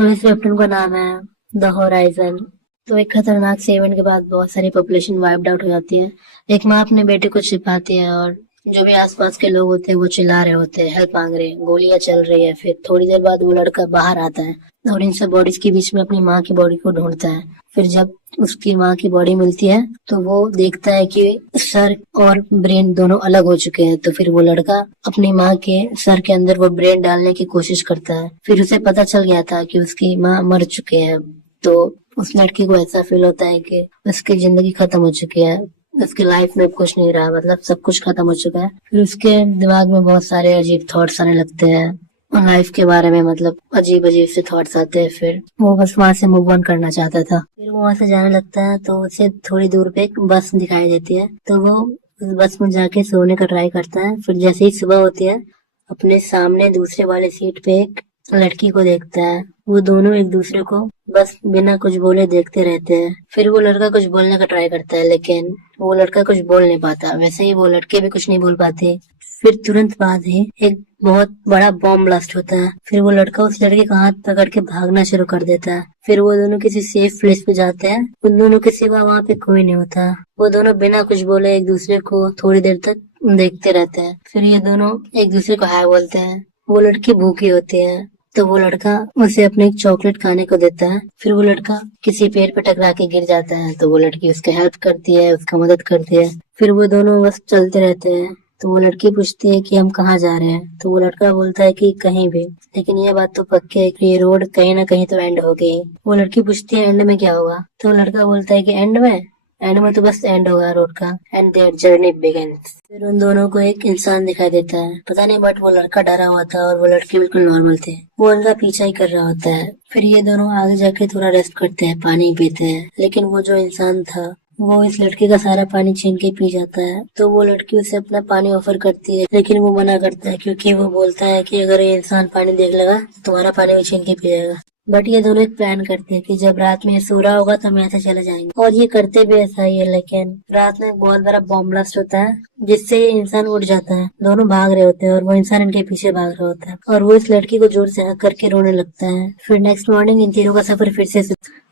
तो इस वेबटून का नाम है द होराइजन। तो एक खतरनाक से इवेंट के बाद बहुत सारी पॉपुलेशन वाइप्ड आउट हो जाती है। एक माँ अपने बेटे को छिपाती है और जो भी आसपास के लोग होते हैं वो चिल्ला रहे होते हैं, हेल्प मांग रहे हैं, गोलियां चल रही है। फिर थोड़ी देर बाद वो लड़का बाहर आता है और इन सब बॉडीज के बीच में अपनी माँ की बॉडी को ढूंढता है। फिर जब उसकी माँ की बॉडी मिलती है तो वो देखता है कि सर और ब्रेन दोनों अलग हो चुके हैं। तो फिर वो लड़का अपनी माँ के सर के अंदर वो ब्रेन डालने की कोशिश करता है। फिर उसे पता चल गया था कि उसकी माँ मर चुके हैं। तो उस लड़की को ऐसा फील होता है कि उसकी जिंदगी खत्म हो चुकी है, उसकी लाइफ में कुछ नहीं रहा, मतलब सब कुछ खत्म हो चुका है। फिर उसके दिमाग में बहुत सारे अजीब थॉट्स आने लगते हैं लाइफ के बारे में, मतलब अजीब अजीब से थॉट्स आते हैं। फिर वो बस वहां से मूव ऑन करना चाहता था। फिर वो वहां से जाने लगता है तो उसे थोड़ी दूर पे एक बस दिखाई देती है। तो वो उस बस में जाके सोने का ट्राई करता है। फिर जैसे ही सुबह होती है अपने सामने दूसरे वाले सीट पे एक लड़की को देखता है। वो दोनों एक दूसरे को बस बिना कुछ बोले देखते रहते हैं। फिर वो लड़का कुछ बोलने का ट्राई करता है लेकिन वो लड़का कुछ बोल नहीं पाता, वैसे ही वो लड़के भी कुछ नहीं बोल पाते। फिर तुरंत बाद ही एक बहुत बड़ा बॉम्ब ब्लास्ट होता है। फिर वो लड़का उस लड़के का हाथ पकड़ के भागना शुरू कर देता है। फिर वो दोनों किसी सेफ प्लेस पे जाते हैं। उन दोनों के सिवा वहाँ पे कोई नहीं होता। वो दोनों बिना कुछ बोले एक दूसरे को थोड़ी देर तक देखते रहते हैं। फिर ये दोनों एक दूसरे को हाय बोलते हैं। वो लड़की भूखी होती है तो वो लड़का उसे अपने एक चॉकलेट खाने को देता है। फिर वो लड़का किसी पेड़ पे टकरा के गिर जाता है तो वो लड़की उसके हेल्प करती है, उसका मदद करती है। फिर वो दोनों बस चलते रहते हैं। तो वो लड़की पूछती है कि हम कहाँ जा रहे हैं। तो वो लड़का बोलता है कि कहीं भी, लेकिन ये बात तो पक्की है कि ये रोड कहीं ना कहीं तो एंड हो गई। वो लड़की पूछती है एंड में क्या होगा। तो वो लड़का बोलता है कि एंड में तो बस एंड होगा रोड का, एंड देयर जर्नी बिगिंस। फिर उन दोनों को एक इंसान दिखाई देता है, पता नहीं बट वो लड़का डरा हुआ था और वो लड़की बिल्कुल नॉर्मल थे। वो उनका पीछा ही कर रहा होता है। फिर ये दोनों आगे जाके थोड़ा रेस्ट करते हैं, पानी पीते हैं। लेकिन वो जो इंसान था वो इस लड़के का सारा पानी छीन के पी जाता है। तो वो लड़की उसे अपना पानी ऑफर करती है लेकिन वो मना करता है क्योंकि वो बोलता है कि अगर ये इंसान पानी देख लेगा तो तुम्हारा पानी भी छीन के पी जाएगा। बट ये दोनों एक प्लान करते हैं कि जब रात में ये सो रहा होगा तो हम यहाँ से चले जाएंगे, और ये करते भी ऐसा ही है। लेकिन रात में एक बहुत बड़ा बॉम्ब ब्लास्ट होता है जिससे ये इंसान उठ जाता है। दोनों भाग रहे होते हैं और वो इंसान इनके पीछे भाग रहा होता है और वो इस लड़की को जोर से हक करके रोने लगता है। फिर नेक्स्ट मॉर्निंग इन तीनों का सफर फिर से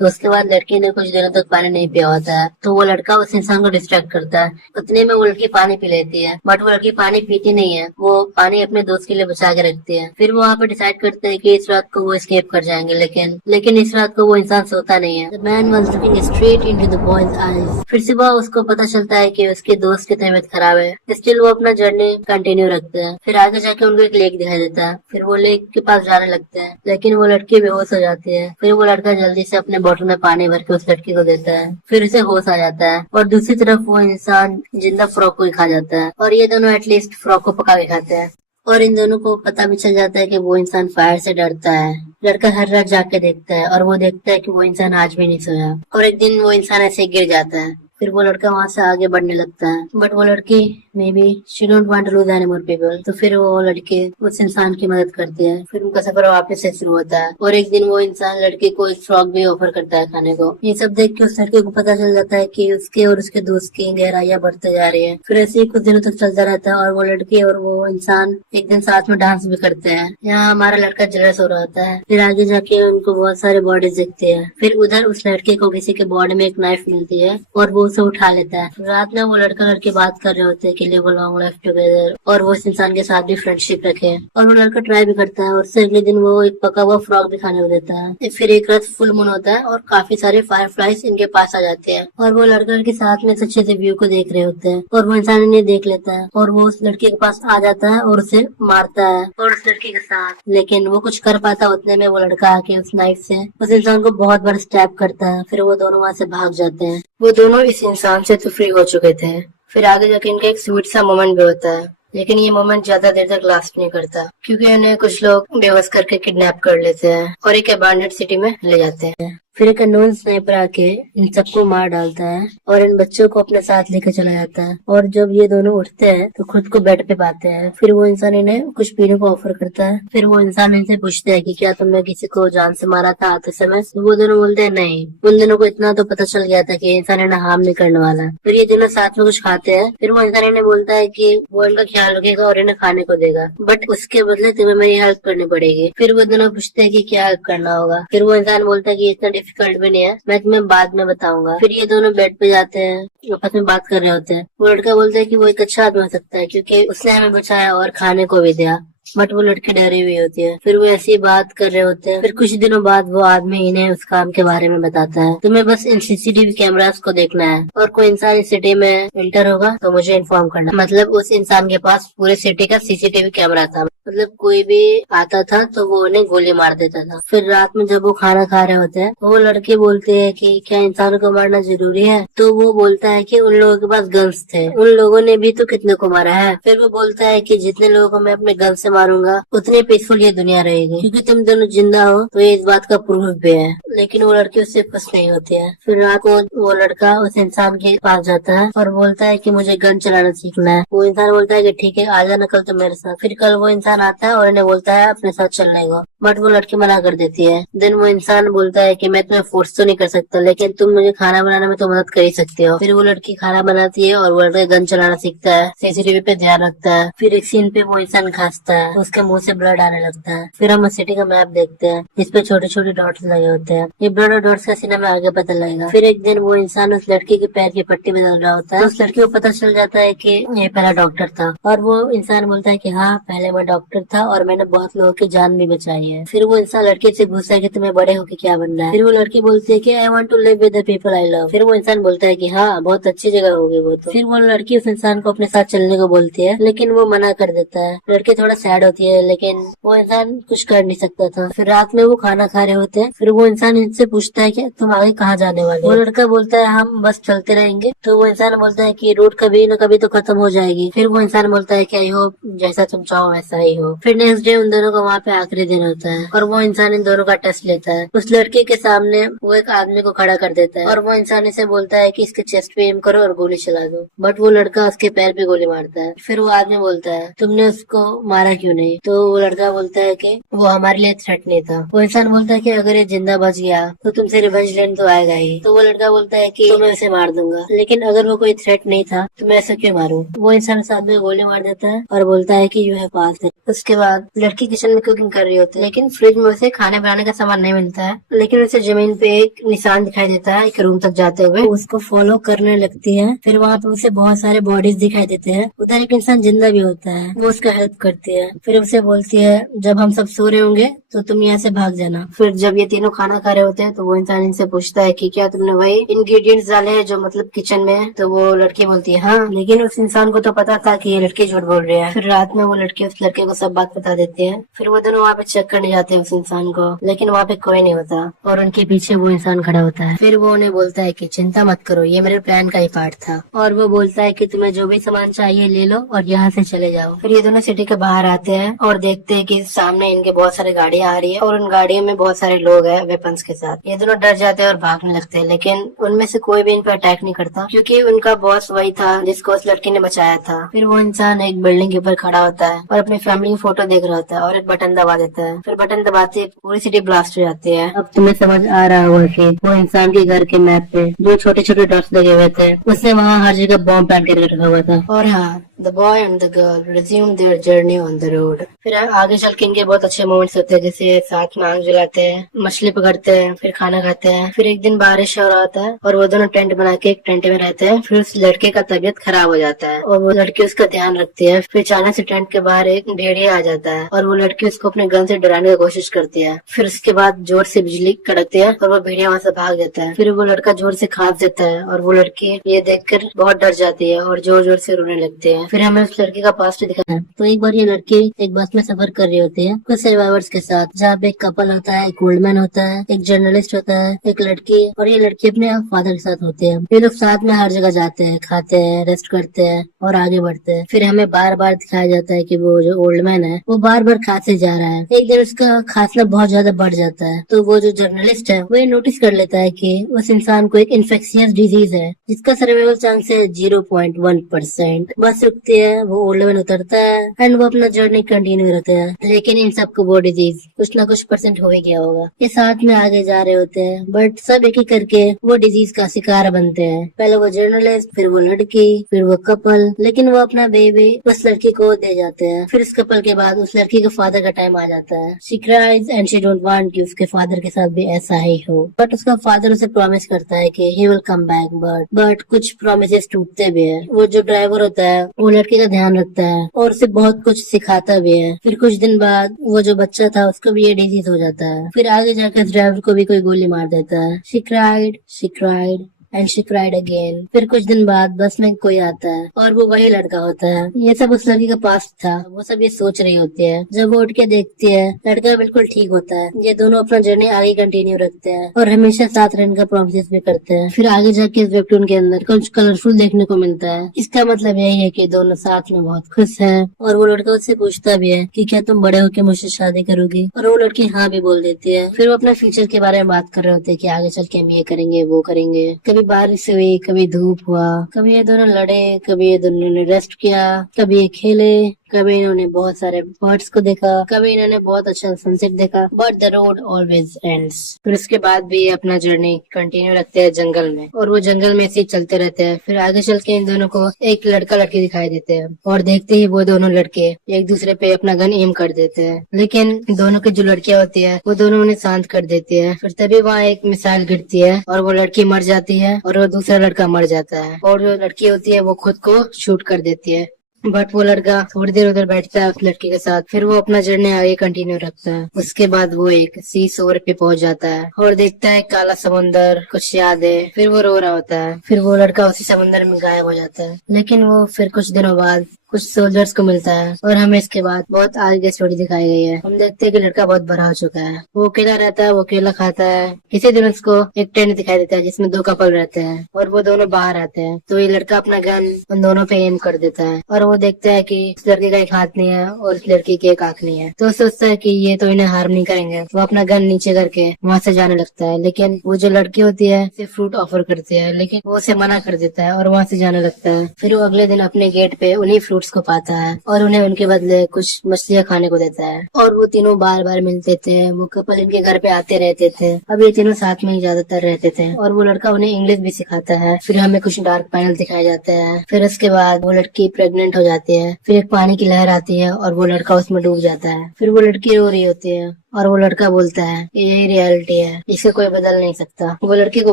तो उसके बाद लड़की ने कुछ दिनों तक पानी नहीं पिया होता है। तो वो लड़का उस इंसान को डिस्ट्रैक्ट करता है। उतने में वो लड़की पानी पी लेती है बट वो लड़की पानी पीती नहीं है, वो पानी अपने दोस्त के लिए बचा के रखती है। फिर वो वहाँ पे डिसाइड करते हैं कि इस रात को वो एस्केप कर जाएंगे, लेकिन इस रात को वो इंसान सोता नहीं है। The man was looking straight into the boys eyes. फिर सुबह उसको पता चलता है कि उसके दोस्त की तबीयत खराब है। स्टिल वो अपना जर्नी कंटिन्यू रखते हैं। फिर आगे जाके उनको एक लेक दिखाई देता है। फिर वो लेक के पास जाने लगते हैं लेकिन वो लड़की बेहोश हो जाती है। फिर वो लड़का जल्दी से अपने बोतल में पानी भर के उस लड़की को देता है। फिर उसे होश आ जाता है और दूसरी तरफ वो इंसान जिंदा फ्रॉक को ही खा जाता है और ये दोनों एटलीस्ट फ्रॉक को पका के खाते हैं। और इन दोनों को पता भी चल जाता है कि वो इंसान फायर से डरता है। लड़का हर रात जाके देखता है और वो देखता है कि वो इंसान आज भी नहीं सोया। और एक दिन वो इंसान ऐसे गिर जाता है। फिर वो लड़का वहाँ से आगे बढ़ने लगता है बट वो लड़की maybe she don't want to lose any more people. तो फिर वो लड़की उस इंसान की मदद करती है। फिर उनका सफर वापस से शुरू होता है और एक दिन वो इंसान लड़के को एक फ्रॉक भी ऑफर करता है खाने को। ये सब देख के उस लड़के को पता चल जाता है कि उसके और उसके दोस्त की गहराइयां बढ़ते जा रही है। फिर ऐसे ही कुछ दिनों तक चलता रहता है और वो लड़की और वो इंसान एक दिन साथ में डांस भी करते हैं। यहाँ हमारा लड़का जेलस हो रहा होता है। फिर आगे जाके उनको बहुत सारे बॉडीज दिखते हैं। फिर उधर उस लड़के को किसी के बॉडी में एक नाइफ मिलती है और वो उसे उठा लेता है। रात में वो लड़का लड़की बात कर रहे होते हैं कि live a long life together और वो इस इंसान के साथ भी फ्रेंडशिप रखे। और वो लड़का ट्राई भी करता है और उससे अगले दिन वो एक पका हुआ फ्रॉक भी खाने को देता है। फिर एक रात फुल मून होता है और काफी सारे फायरफ्लाइज इनके पास आ जाते हैं और वो लड़का लड़की साथ में अच्छे से व्यू को देख रहे होते हैं और वो इंसान इन्हें देख लेता है और वो उस लड़के के पास आ जाता है और उसे मारता है और उस लड़की के साथ, लेकिन वो कुछ कर पाता उतने में वो लड़का आके उस नाइफ से उस इंसान को बहुत बार स्टैब करता है। फिर वो दोनों वहाँ से भाग जाते हैं। वो दोनों इस इंसान से तो फ्री हो चुके थे। फिर आगे जाके इनका एक स्वीट सा मोमेंट भी होता है लेकिन ये मोमेंट ज्यादा देर तक लास्ट नहीं करता क्योंकि उन्हें कुछ लोग बेहोश करके किडनैप कर लेते हैं और एक अबैंडन्ड सिटी में ले जाते हैं। फिर एक अननोन स्नाइपर आके इन सबको मार डालता है और इन बच्चों को अपने साथ लेकर चला जाता है। और जब ये दोनों उठते हैं तो खुद को बेड पे पाते हैं। फिर वो इंसान इन्हें कुछ पीने को ऑफर करता है। फिर वो इंसान इनसे पूछता है कि क्या तुमने किसी को जान से मारा था आते समय। तो वो दोनों बोलते हैं नहीं, उन दोनों को इतना तो पता चल गया था कि इंसान इन्हें हार्म नहीं करने वाला। फिर ये दोनों साथ में कुछ खाते हैं। फिर वो इंसान इन्हें बोलता है कि वो इनका ख्याल रखेगा और इन्हें खाने को देगा, बट उसके बदले तुम्हें मेरी हेल्प करनी पड़ेगी। फिर वो दोनों पूछते हैं कि क्या हेल्प करना होगा। फिर वो इंसान बोलता है कि इतना डिफिकल्ट भी नहीं है, मैं तुम्हें बाद में बताऊंगा। फिर ये दोनों बेड पे जाते हैं, आपस में बात कर रहे होते हैं। वो लड़का बोलता है कि वो एक अच्छा आदमी हो सकता है क्योंकि उसने हमें बचाया और खाने को भी दिया, बट वो लड़की डरी हुई होती है। फिर वो ऐसी बात कर रहे होते हैं। फिर कुछ दिनों बाद वो आदमी इन्हें उस काम के बारे में बताता है। तुम्हें बस इन सीसीटीवी कैमरास को देखना है और कोई इंसान इस सिटी में एंटर होगा तो मुझे इन्फॉर्म करना। मतलब उस इंसान के पास पूरे सिटी का सीसीटीवी कैमरा था, मतलब कोई भी आता था तो वो उन्हें गोली मार देता था। फिर रात में जब वो खाना खा रहे होते हैं तो वो लड़के बोलते हैं कि क्या इंसानों को मारना जरूरी है? तो वो बोलता है कि उन लोगों के पास गन्स थे, उन लोगों ने भी तो कितने को मारा है। फिर वो बोलता है कि जितने लोगों को मैं अपने गन से मारूंगा उतनी पीसफुल ये दुनिया रहेगी, क्योंकि तुम दोनों जिंदा हो तो ये इस बात का प्रूफ भी है। लेकिन वो लड़की उससे खुश नहीं होती है। फिर रात को वो लड़का उस इंसान के पास जाता है और बोलता है कि मुझे गन चलाना सीखना है। वो इंसान बोलता है कि ठीक है, आ जाना कल तो मेरे साथ। फिर कल वो इंसान आता है और इन्हें बोलता है अपने साथ चलने को, बट वो लड़की मना कर देती है। देन वो इंसान बोलता है कि मैं तुम्हें फोर्स तो नहीं कर सकता, लेकिन तुम मुझे खाना बनाने में तो मदद कर ही सकती हो। फिर वो लड़की खाना बनाती है और वो लड़का गन चलाना सीखता है, सीसीटीवी पे ध्यान रखता है। फिर एक सीन पे वो इंसान खांसता है, उसके मुंह से ब्लड आने लगता है। फिर हम सिटी का मैप देखते हैं जिसपे छोटे छोटे डॉट्स लगे होते हैं। ये ब्लड और डॉट्स का सीन हमें आगे पता लगेगा। फिर एक दिन वो इंसान उस लड़की के पैर की पट्टी बदल रहा होता है, तो उस लड़की को पता चल जाता है कि ये पहला डॉक्टर था। और वो इंसान बोलता है कि हाँ, पहले मैं डॉक्टर था और मैंने बहुत लोगों की जान भी बचाई है। फिर वो इंसान लड़की से पूछता है कि तुम्हें बड़े होकर क्या बनना है? फिर वो लड़की बोलती है कि I want to live with the people I love. फिर वो इंसान बोलता है कि हाँ, बहुत अच्छी जगह होगी वो तो। फिर वो लड़की उस इंसान को अपने साथ चलने को बोलती है, लेकिन वो मना कर देता है। लड़की थोड़ा सैड होती है, लेकिन वो इंसान कुछ कर नहीं सकता था। फिर रात में वो खाना खा रहे होते हैं। फिर वो इंसान इनसे पूछता है कि तुम आगे कहाँ जाने वाले हो? वो लड़का बोलता है हम बस चलते रहेंगे। तो वो इंसान बोलता है कि रोड कभी न कभी तो खत्म हो जाएगी। फिर वो इंसान बोलता है कि आई होप जैसा तुम चाहो वैसा ही हो। फिर नेक्स्ट डे उन दोनों का वहाँ पे आखिरी दिन होता है और वो इंसान इन दोनों का टेस्ट लेता है। उस लड़के के सामने वो एक आदमी को खड़ा कर देता है और वो इंसान इसे बोलता है कि इसके चेस्ट पे एम करो और गोली चला दो, बट वो लड़का उसके पैर पे गोली मारता है। फिर वो आदमी बोलता है तुमने उसको मारा क्यों नहीं? तो वो लड़का बोलता है कि वो हमारे लिए थ्रेट नहीं था। वो इंसान बोलता है कि अगर ये जिंदा बच गया तो तुमसे रिवेंज लेने तो आएगा ही। तो वो लड़का बोलता है कि तो मैं उसे मार दूंगा, लेकिन अगर वो कोई थ्रेट नहीं था तो मैं ऐसे क्यों मारूं? वो इंसान उस आदमी को गोली मार देता है और बोलता है कि यू हैव पास्ड। उसके बाद लड़की किचन में कुकिंग कर रही होती है, लेकिन फ्रिज में उसे खाने बनाने का सामान नहीं मिलता है। लेकिन उसे जमीन पे एक निशान दिखाई देता है एक रूम तक जाते हुए। उसको फॉलो करने लगती है। फिर वहाँ पे उसे बहुत सारे बॉडीज दिखाई देते हैं। उधर एक इंसान जिंदा भी होता है, वो उसका हेल्प करती है। फिर उसे बोलती है जब हम सब सो रहे होंगे तो तुम यहाँ से भाग जाना। फिर जब ये तीनों खाना खा रहे होते हैं तो वो इंसान इनसे पूछता है कि क्या तुमने वही इंग्रेडिएंट्स डाले हैं जो मतलब किचन में है? तो वो लड़की बोलती है हाँ, लेकिन उस इंसान को तो पता था कि ये लड़की झूठ बोल रही है। फिर रात में वो लड़की उस लड़के को सब बात बता देती है। फिर वो दोनों वहाँ पे चेक करने जाते हैं उस इंसान को, लेकिन वहाँ पे कोई नहीं होता और उनके पीछे वो इंसान खड़ा होता है। फिर वो उन्हें बोलता है कि चिंता मत करो, ये मेरे प्लान का ही पार्ट था। और वो बोलता है कि तुम्हें जो भी सामान चाहिए ले लो और यहाँ से चले जाओ। फिर ये दोनों सिटी के बाहर आते हैं और देखते हैं कि सामने इनके बहुत सारी गाड़ियाँ आ रही है और उन गाड़ियों में बहुत सारे लोग हैं वेपन्स के साथ। ये दोनों डर जाते हैं और भागने लगते हैं, लेकिन उनमें से कोई भी इन पर अटैक नहीं करता क्योंकि उनका बॉस वही था जिसको उस लड़की ने बचाया था। फिर वो इंसान एक बिल्डिंग के ऊपर खड़ा होता है और अपनी फैमिली की फोटो देख रहा होता है और एक बटन दबा देता है। फिर बटन दबाते पूरी सिटी ब्लास्ट हो जाती है। अब तुम्हें समझ आ रहा होगा कि वो इंसान के घर के मैप पे जो छोटे छोटे डॉट्स लगे हुए थे उसने वहाँ हर जगह बॉम्ब प्लांट करके रखा हुआ था। और हाँ, the boy and the girl resumed their journey on the road। फिर आगे चल के इनके बहुत अच्छे मोमेंट्स होते हैं, जैसे साथ में आग जलाते हैं, मछली पकड़ते हैं, फिर खाना खाते हैं। फिर एक दिन बारिश हो रहा होता है और वो दोनों टेंट बना के एक टेंट में रहते हैं। फिर उस लड़के का तबीयत खराब हो जाता है और वो लड़की उसका ध्यान रखती है। फिर अचानक से टेंट के बाहर एक भेड़िया आ जाता है और वो लड़की उसको अपने गन से डराने की कोशिश करती है। फिर उसके बाद जोर से बिजली कड़कती है और वो भेड़िया वहाँ से भाग जाता है। फिर वो लड़का जोर से खांस देता है और वो लड़की ये देखकर बहुत डर जाती है और जोर जोर से रोने लगती है। फिर हमें उस लड़की का पास्ट दिखाया है। तो एक बार ये लड़की एक बस में सफर कर रही होती है कुछ सर्वाइवर्स के साथ, जहाँ पे एक कपल होता है, एक ओल्ड मैन होता है, एक जर्नलिस्ट होता है, एक लड़की, और ये लड़की अपने फादर के साथ होती है। ये लोग साथ में हर जगह जाते हैं, खाते हैं, रेस्ट करते हैं और आगे बढ़ते हैं। फिर हमें बार बार दिखाया जाता है कि वो जो ओल्ड मैन है वो बार बार खाते जा रहा है। एक दिन लेकिन उसका खांसना बहुत ज्यादा बढ़ जाता है। तो वो जो जर्नलिस्ट है वो ये नोटिस कर लेता है कि उस इंसान को एक इन्फेक्शियस डिजीज है जिसका सर्वाइवल चांस है 0.1%। बस रुकती है, वो ओ लेवल उतरता है एंड वो अपना जर्नी कंटिन्यू रहता है। लेकिन इन सबको वो डिजीज कुछ ना कुछ परसेंट हो ही गया होगा। ये साथ में आगे जा रहे होते हैं बट सब एक एक करके वो डिजीज का शिकार बनते हैं। पहले वो जर्नलिस्ट, फिर वो लड़की, फिर वो कपल। लेकिन वो अपना बेबी उस लड़की को दे जाते हैं। फिर इस कपल के बाद उस लड़की के फादर का टाइम आ जाता है। She cries and she don't want कि उसके फादर के साथ भी ऐसा ही हो। बट उसका फादर उसे प्रॉमिस करता है कि he will come back, but कुछ प्रॉमिसेस टूटते भी है। वो जो ड्राइवर होता है वो लड़की का ध्यान रखता है और उसे बहुत कुछ सिखाता भी है। फिर कुछ दिन बाद वो जो बच्चा था उसको भी ये डिजीज हो जाता है। फिर आगे जाकर उस ड्राइवर को भी कोई गोली मार देता है। She cried and she cried again. फिर कुछ दिन बाद बस में कोई आता है और वो वही लड़का होता है। ये सब उस लड़की का पास्ट था। वो सब ये सोच रही होती है। जब वो उठ के देखती है लड़का बिल्कुल ठीक होता है। ये दोनों अपना जर्नी आगे कंटिन्यू रखते हैं और हमेशा साथ रहने का प्रॉमिस भी करते हैं। फिर आगे जाके इस वेबटून के अंदर कुछ कलरफुल देखने को मिलता है। इसका मतलब यही है कि दोनों साथ में बहुत खुश है। और वो लड़का उससे पूछता भी है कि क्या तुम बड़े होके मुझसे शादी करोगी, और वो लड़की हाँ भी बोल देती है। फिर वो अपना फ्यूचर के बारे में बात कर रहे होते हैं कि आगे चल के हम ये करेंगे वो करेंगे। कभी बारिश हुई, कभी धूप हुआ, कभी ये दोनों लड़े, कभी ये दोनों ने रेस्ट किया, कभी ये खेले, कभी इन्होंने बहुत सारे बर्ड्स को देखा, कभी इन्होंने बहुत अच्छा सनसेट देखा। But the road always ends. फिर उसके बाद भी ये अपना जर्नी कंटिन्यू रखते हैं जंगल में, और वो जंगल में ऐसे ही चलते रहते हैं। फिर आगे चल के इन दोनों को एक लड़का लड़की दिखाई देते हैं और देखते ही वो दोनों लड़के एक दूसरे पे अपना गन एम कर देते हैं। लेकिन दोनों की जो लड़कियां होती है वो दोनों उन्हें शांत कर देती है। फिर तभी वहाँ एक मिसाइल गिरती है और वो लड़की मर जाती है और वो दूसरा लड़का मर जाता है, और जो लड़की होती है वो खुद को शूट कर देती है। बट वो लड़का थोड़ी देर उधर बैठता है उस लड़की के साथ। फिर वो अपना जर्नी आगे कंटिन्यू रखता है। उसके बाद वो एक सी शोर पे पहुंच जाता है और देखता है काला समुंदर, कुछ यादें। फिर वो रो रहा होता है। फिर वो लड़का उसी समुंदर में गायब हो जाता है। लेकिन वो फिर कुछ दिनों बाद कुछ सोल्जर्स को मिलता है और हमें इसके बाद बहुत आगे की स्टोरी दिखाई गई है। हम देखते हैं कि लड़का बहुत बड़ा हो चुका है। वो अकेला रहता है, वो अकेला खाता है। किसी दिन उसको एक टेंट दिखाई देता है जिसमें दो कपल रहते हैं और वो दोनों बाहर आते हैं। तो ये लड़का अपना गन उन दोनों पे एम कर देता है और वो देखता है कि उस लड़के का एक हाथ नहीं है और उस लड़की की एक आंख नहीं है। तो सोचता है कि ये तो इन्हें हार्म नहीं करेंगे। वो अपना गन नीचे करके वहाँ से जाने लगता है। लेकिन वो जो लड़की होती है उसे फ्रूट ऑफर करती है, लेकिन वो उसे मना कर देता है और वहाँ से जाने लगता है। फिर वो अगले दिन अपने गेट पे उन्हीं फ्रूट्स को पाता है और उन्हें उनके बदले कुछ मछलियाँ खाने को देता है। और वो तीनों बार बार मिलते थे। वो कपल इनके घर पे आते रहते थे। अब ये तीनों साथ में ही ज्यादातर रहते थे और वो लड़का उन्हें इंग्लिश भी सिखाता है। फिर हमें कुछ डार्क पैनल दिखाए जाते हैं। फिर उसके बाद वो लड़की प्रेग्नेंट हो जाती है। फिर एक पानी की लहर आती है और वो लड़का उसमें डूब जाता है। फिर वो लड़की रो रही होती है और वो लड़का बोलता है यही रियलिटी है, इसे कोई बदल नहीं सकता। वो लड़की को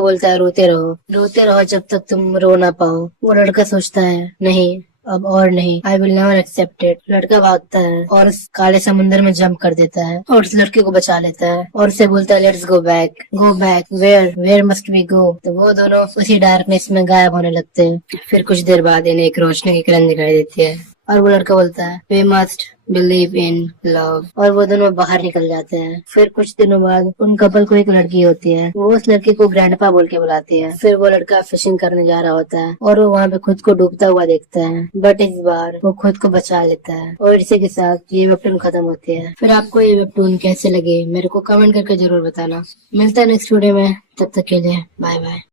बोलता है रोते रहो जब तक तुम रो ना पाओ। वो लड़का सोचता है नहीं, अब और नहीं, I will never accept it. लड़का भागता है और उस काले समुंदर में जंप कर देता है और उस लड़के को बचा लेता है और उसे बोलता है let's go back, where must we go. तो वो दोनों उसी डार्कनेस में गायब होने लगते हैं। फिर कुछ देर बाद इन्हें एक रोशनी की किरण दिखाई देती है और वो लड़का बोलता है we must believe in love, और वो दोनों बाहर निकल जाते हैं। फिर कुछ दिनों बाद उन कपल को एक लड़की होती है। वो उस लड़की को ग्रैंडपा बोल के बुलाती है। फिर वो लड़का फिशिंग करने जा रहा होता है और वो वहाँ पे खुद को डूबता हुआ देखता है, बट इस बार वो खुद को बचा लेता है। और इसी के साथ ये वेबटून खत्म होती है। फिर आपको ये वेबटून कैसे लगे मेरे को कमेंट करके जरूर बताना। मिलता है नेक्स्ट वीडियो में, तब तक के लिए बाय बाय।